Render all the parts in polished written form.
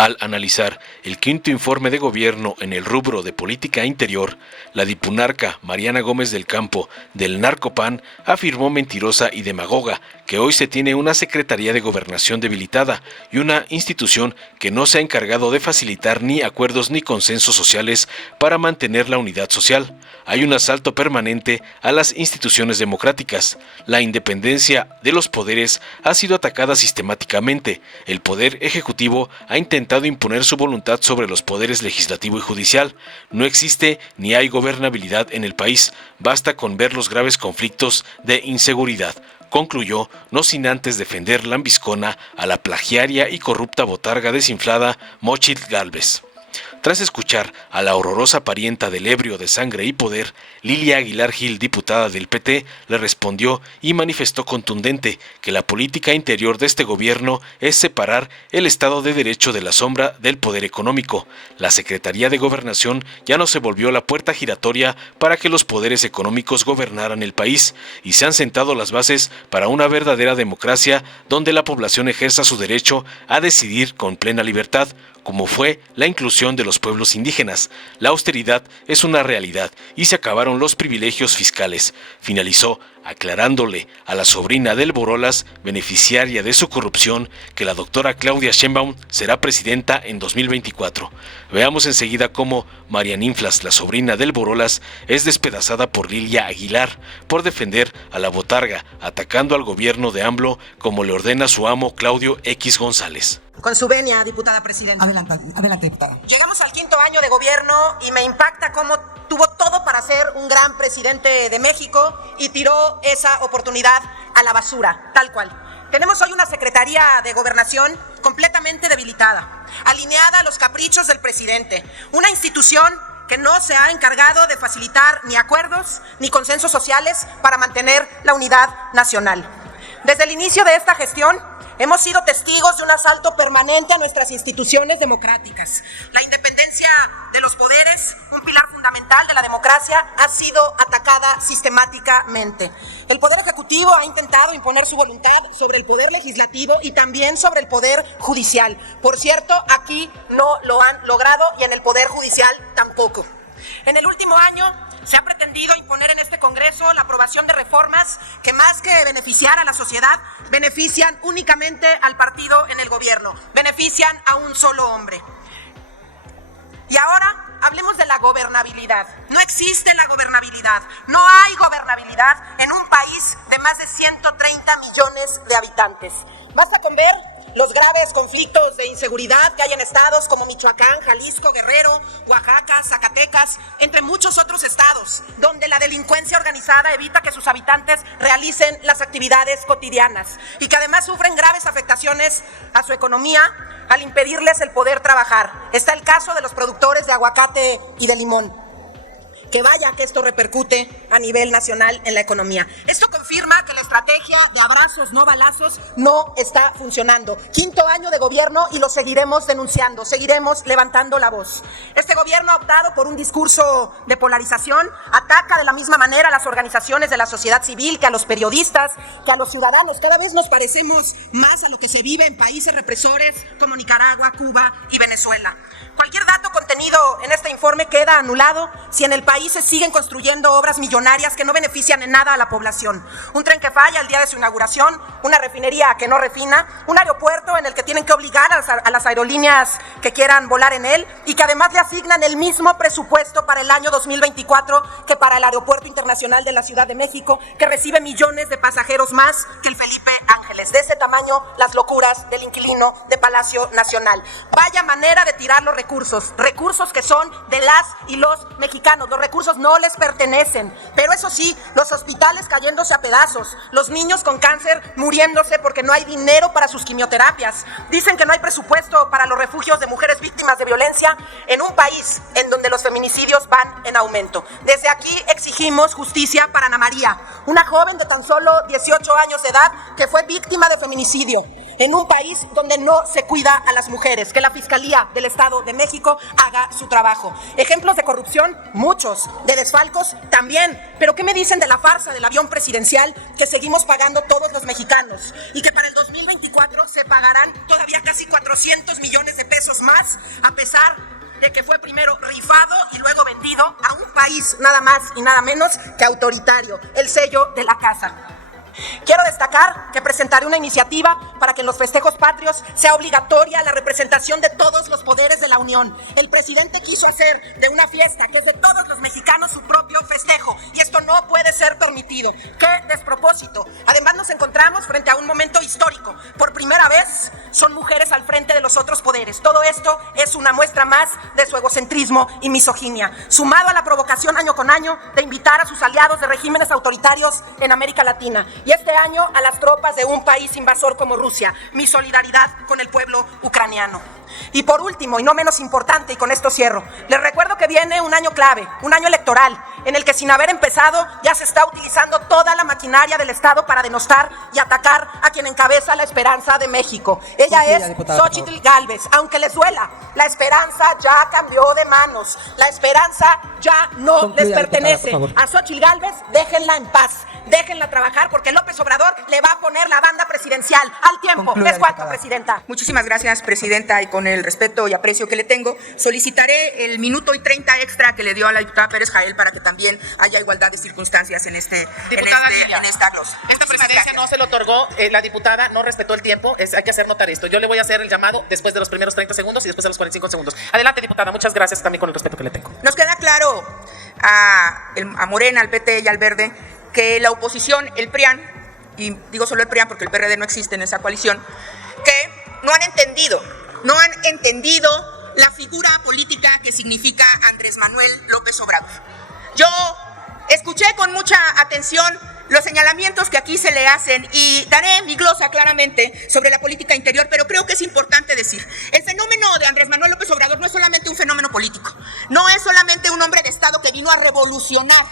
Al analizar el quinto informe de gobierno en el rubro de política interior, la dipunarca Mariana Gómez del Campo del Narcopan afirmó mentirosa y demagoga que hoy se tiene una Secretaría de Gobernación debilitada y una institución que no se ha encargado de facilitar ni acuerdos ni consensos sociales para mantener la unidad social. Hay un asalto permanente a las instituciones democráticas. La independencia de los poderes ha sido atacada sistemáticamente. El poder ejecutivo ha intentado imponer su voluntad sobre los poderes legislativo y judicial. No existe ni hay gobernabilidad en el país. Basta con ver los graves conflictos de inseguridad, concluyó, no sin antes defender lambiscona a la plagiaria y corrupta botarga desinflada Xóchitl Gálvez. Tras escuchar a la horrorosa parienta del ebrio de sangre y poder, Lilia Aguilar Gil, diputada del PT, le respondió y manifestó contundente que la política interior de este gobierno es separar el Estado de Derecho de la sombra del poder económico. La Secretaría de Gobernación ya no se volvió la puerta giratoria para que los poderes económicos gobernaran el país, y se han sentado las bases para una verdadera democracia donde la población ejerza su derecho a decidir con plena libertad, como fue la inclusión de los pueblos indígenas. La austeridad es una realidad y se acabaron los privilegios fiscales, finalizó, aclarándole a la sobrina del Borolas, beneficiaria de su corrupción, que la doctora Claudia Sheinbaum será presidenta en 2024. Veamos enseguida cómo Marianinflas, la sobrina del Borolas, es despedazada por Lilia Aguilar por defender a la botarga, atacando al gobierno de AMLO como le ordena su amo Claudio X González. Con su venia, diputada presidenta. Adelante, diputada. Llegamos al quinto año de gobierno y me impacta cómo tuvo todo para ser un gran presidente de México y tiró esa oportunidad a la basura, tal cual. Tenemos hoy una Secretaría de Gobernación completamente debilitada, alineada a los caprichos del presidente, una institución que no se ha encargado de facilitar ni acuerdos ni consensos sociales para mantener la unidad nacional. Desde el inicio de esta gestión, hemos sido testigos de un asalto permanente a nuestras instituciones democráticas. La independencia de los poderes, un pilar fundamental de la democracia, ha sido atacada sistemáticamente. El Poder Ejecutivo ha intentado imponer su voluntad sobre el Poder Legislativo y también sobre el Poder Judicial. Por cierto, aquí no lo han logrado y en el Poder Judicial tampoco. En el último año se ha pretendido imponer en este Congreso la aprobación de reformas que, más que beneficiar a la sociedad, benefician únicamente al partido en el gobierno, benefician a un solo hombre. Y ahora hablemos de la gobernabilidad. No existe la gobernabilidad, no hay gobernabilidad en un país de más de 130 millones de habitantes. Basta con ver los graves conflictos de inseguridad que hay en estados como Michoacán, Jalisco, Guerrero, Oaxaca, Zacatecas, entre muchos otros estados, donde la delincuencia organizada evita que sus habitantes realicen las actividades cotidianas y que además sufren graves afectaciones a su economía al impedirles el poder trabajar. Está el caso de los productores de aguacate y de limón. Que vaya que esto repercute a nivel nacional en la economía. Esto confirma que la estrategia de abrazos no balazos no está funcionando. Quinto año de gobierno y lo seguiremos denunciando, seguiremos levantando la voz. Este gobierno ha optado por un discurso de polarización, ataca de la misma manera a las organizaciones de la sociedad civil, que a los periodistas, que a los ciudadanos. Cada vez nos parecemos más a lo que se vive en países represores como Nicaragua, Cuba y Venezuela. Cualquier dato contenido en este informe queda anulado si en el país se siguen construyendo obras millonarias que no benefician en nada a la población. Un tren que falla el día de su inauguración, una refinería que no refina, un aeropuerto en el que tienen que obligar a las aerolíneas que quieran volar en él y que además le asignan el mismo presupuesto para el año 2024 que para el Aeropuerto Internacional de la Ciudad de México, que recibe millones de pasajeros más que el Felipe Ángeles. De ese tamaño las locuras del inquilino de Palacio Nacional. Vaya manera de tirar los recursos que son de las y los mexicanos. Los recursos no les pertenecen, pero eso sí, los hospitales cayéndose a pedazos, los niños con cáncer muriéndose porque no hay dinero para sus quimioterapias. Dicen que no hay presupuesto para los refugios de mujeres víctimas de violencia en un país en donde los feminicidios van en aumento. Desde aquí exigimos justicia para Ana María, una joven de tan solo 18 años de edad que fue víctima de feminicidio. en un país donde no se cuida a las mujeres, que la Fiscalía del Estado de México haga su trabajo. Ejemplos de corrupción, muchos, de desfalcos también, pero ¿qué me dicen de la farsa del avión presidencial que seguimos pagando todos los mexicanos y que para el 2024 se pagarán todavía casi 400 millones de pesos más, a pesar de que fue primero rifado y luego vendido a un país nada más y nada menos que autoritario, el sello de la casa? Quiero destacar que presentaré una iniciativa para que en los festejos patrios sea obligatoria la representación de todos los poderes de la Unión. El presidente quiso hacer de una fiesta que es de todos los mexicanos su propio festejo y esto no puede ser permitido. ¡Qué despropósito! Además nos encontramos frente a un momento histórico. Por primera vez son mujeres al frente de los otros poderes. Todo esto es una muestra más de su egocentrismo y misoginia, sumado a la provocación año con año de invitar a sus aliados de regímenes autoritarios en América Latina. Y este año a las tropas de un país invasor como Rusia. Mi solidaridad con el pueblo ucraniano. Y por último, y no menos importante, y con esto cierro, les recuerdo que viene un año clave, un año electoral, en el que sin haber empezado ya se está utilizando toda la maquinaria del Estado para denostar y atacar a quien encabeza la esperanza de México. Ella es Xóchitl Gálvez. Aunque les duela, la esperanza ya cambió de manos. La esperanza ya no les pertenece. A Xóchitl Gálvez, déjenla en paz. Déjenla trabajar porque López Obrador le va a poner la banda presidencial al tiempo. Es cuanto, presidenta. Muchísimas gracias, presidenta, y con el respeto y aprecio que le tengo, solicitaré el minuto y 30 extra que le dio a la diputada Pérez Jael para que también haya igualdad de circunstancias en esta glosa. Esta presidencia no se lo otorgó, la diputada no respetó el tiempo, hay que hacer notar esto. Yo le voy a hacer el llamado después de los primeros 30 segundos y después de los 45 segundos. Adelante, diputada, muchas gracias también con el respeto que le tengo. Nos queda claro a Morena, al PT y al Verde que la oposición, el PRIAN, y digo solo el PRIAN porque el PRD no existe en esa coalición, que no han entendido la figura política que significa Andrés Manuel López Obrador. Yo escuché con mucha atención los señalamientos que aquí se le hacen y daré mi glosa claramente sobre la política interior, pero creo que es importante decir, el fenómeno de Andrés Manuel López Obrador no es solamente un fenómeno político, no es solamente un hombre de Estado que vino a revolucionar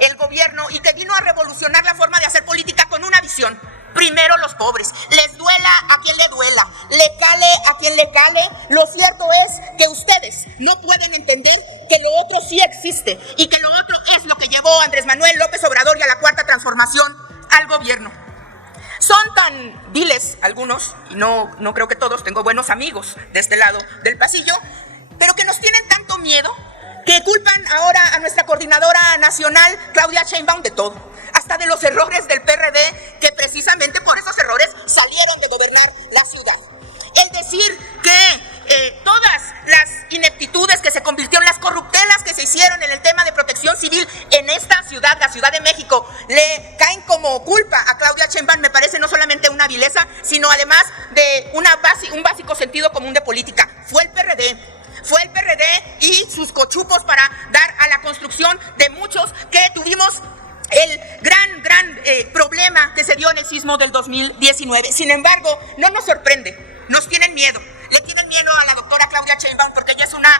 el gobierno y que vino a revolucionar la forma de hacer política con una visión. Primero los pobres, les duela a quien le duela, le cale a quien le cale. Lo cierto es que ustedes no pueden entender que lo otro sí existe y que lo otro es lo que llevó a Andrés Manuel López Obrador y a la Cuarta Transformación al gobierno. Son tan viles algunos, y no creo que todos, tengo buenos amigos de este lado del pasillo, pero que nos tienen tanto miedo que culpan ahora a nuestra coordinadora nacional, Claudia Sheinbaum, de todo, hasta de los errores del PRD, que precisamente por esos errores salieron de gobernar la ciudad. El decir que todas las ineptitudes que se convirtieron, las corruptelas que se hicieron en el tema de protección civil en esta ciudad, la Ciudad de México, le caen como culpa a Claudia Sheinbaum, me parece no solamente una vileza, sino además de un básico sentido común de política. Fue el PRD y sus cochupos para dar a la construcción de muchos que tuvimos el gran problema que se dio en el sismo del 2019. Sin embargo, no nos sorprende, nos tienen miedo. Le tienen miedo a la doctora Claudia Sheinbaum porque ella es una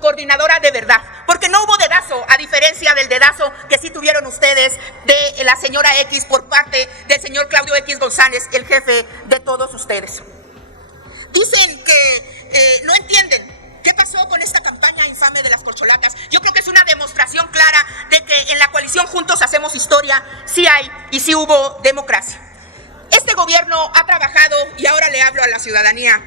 coordinadora de verdad, porque no hubo dedazo, a diferencia del dedazo que sí tuvieron ustedes de la señora X por parte del señor Claudio X González, el jefe de todos ustedes. Dicen que no entienden qué pasó con esta campaña infame de las corcholatas. Yo creo que es una demostración clara de que en la coalición Juntos Hacemos Historia sí hay y sí hubo democracia. Este gobierno ha trabajado, y ahora le hablo a la ciudadanía,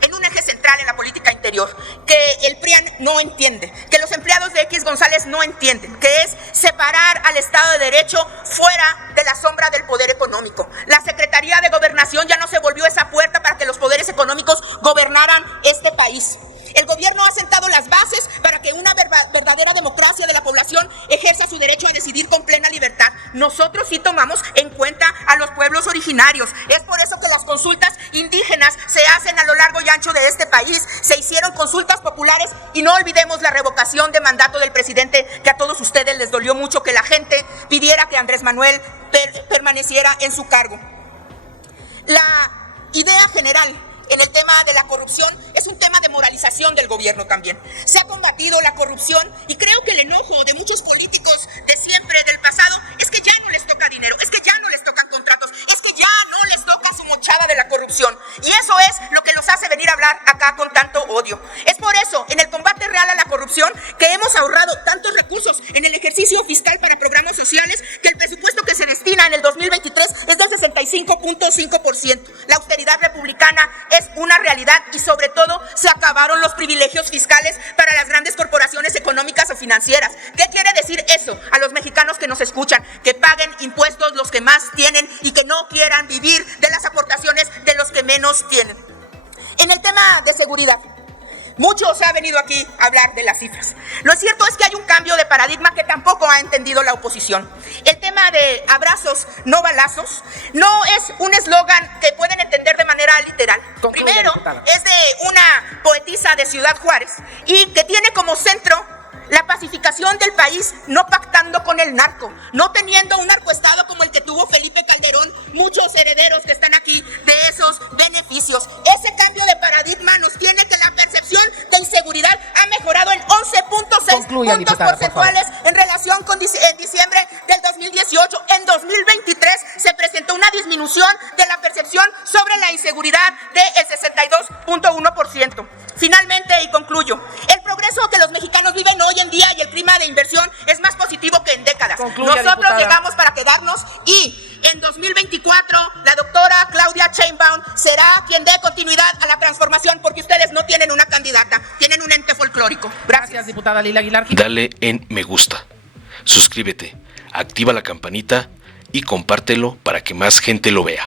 en un eje central en la política interior, que el PRIAN no entiende, que los empleados de X González no entienden, que es separar al Estado de Derecho fuera de la sombra del poder económico. La Secretaría de Gobernación ya no se volvió esa puerta para que los poderes económicos gobernaran este país. El gobierno ha sentado las bases para que una verdadera democracia de la población ejerza su derecho a decidir con plena libertad. Nosotros sí tomamos en cuenta a los pueblos originarios. Es por eso que las consultas indígenas se hacen a lo largo y ancho de este país. Se hicieron consultas populares y no olvidemos la revocación de mandato del presidente, que a todos ustedes les dolió mucho que la gente pidiera que Andrés Manuel permaneciera en su cargo. La idea general en el tema de la corrupción es un tema de moralización del gobierno también. Se ha combatido la corrupción y creo que el enojo de muchos políticos de siempre, del pasado, es que ya no les toca dinero, es que ya no les tocan contratos, es que ya no les toca su mochada de la corrupción. corrupción. Y eso es lo que los hace venir a hablar acá con tanto odio. Es por eso, en el combate real a la corrupción, que hemos ahorrado tantos recursos en el ejercicio fiscal para programas sociales, que el presupuesto que se destina en el 2023 es del 65.5%. La austeridad republicana es una realidad y sobre todo se acabaron los privilegios fiscales para las grandes corporaciones económicas o financieras. ¿Qué quiere decir eso a los mexicanos que nos escuchan? Que paguen impuestos los que más tienen y que no quieran vivir de las aportaciones de los que menos tienen. En el tema de seguridad, muchos ha venido aquí a hablar de las cifras. Lo cierto es que hay un cambio de paradigma que tampoco ha entendido la oposición. El tema de abrazos, no balazos, no es un eslogan que pueden entender de manera literal. Concluye, Primero, diputada. es de una poetisa de Ciudad Juárez y que tiene como centro la pacificación del país, no pactando con el narco, no teniendo un narcoestado como el que tuvo Felipe Calderón, muchos herederos que están aquí de esos beneficios. Ese cambio de paradigma nos tiene que la percepción de inseguridad ha mejorado en 11.6 Concluya, puntos diputada, por porcentuales en relación con en diciembre del 2018. En 2023 se presentó una disminución de la percepción sobre la inseguridad del 62.1%. Finalmente, y concluyo, el progreso que los mexicanos viven hoy en día y el clima de inversión es más positivo que en décadas. Concluya, Nosotros diputada. llegamos para quedarnos y en 2024 la doctora Claudia Sheinbaum será quien dé continuidad a la transformación, porque ustedes no tienen una candidata, tienen un ente folclórico. Gracias, diputada Lila Aguilar. Dale en me gusta, suscríbete, activa la campanita y compártelo para que más gente lo vea.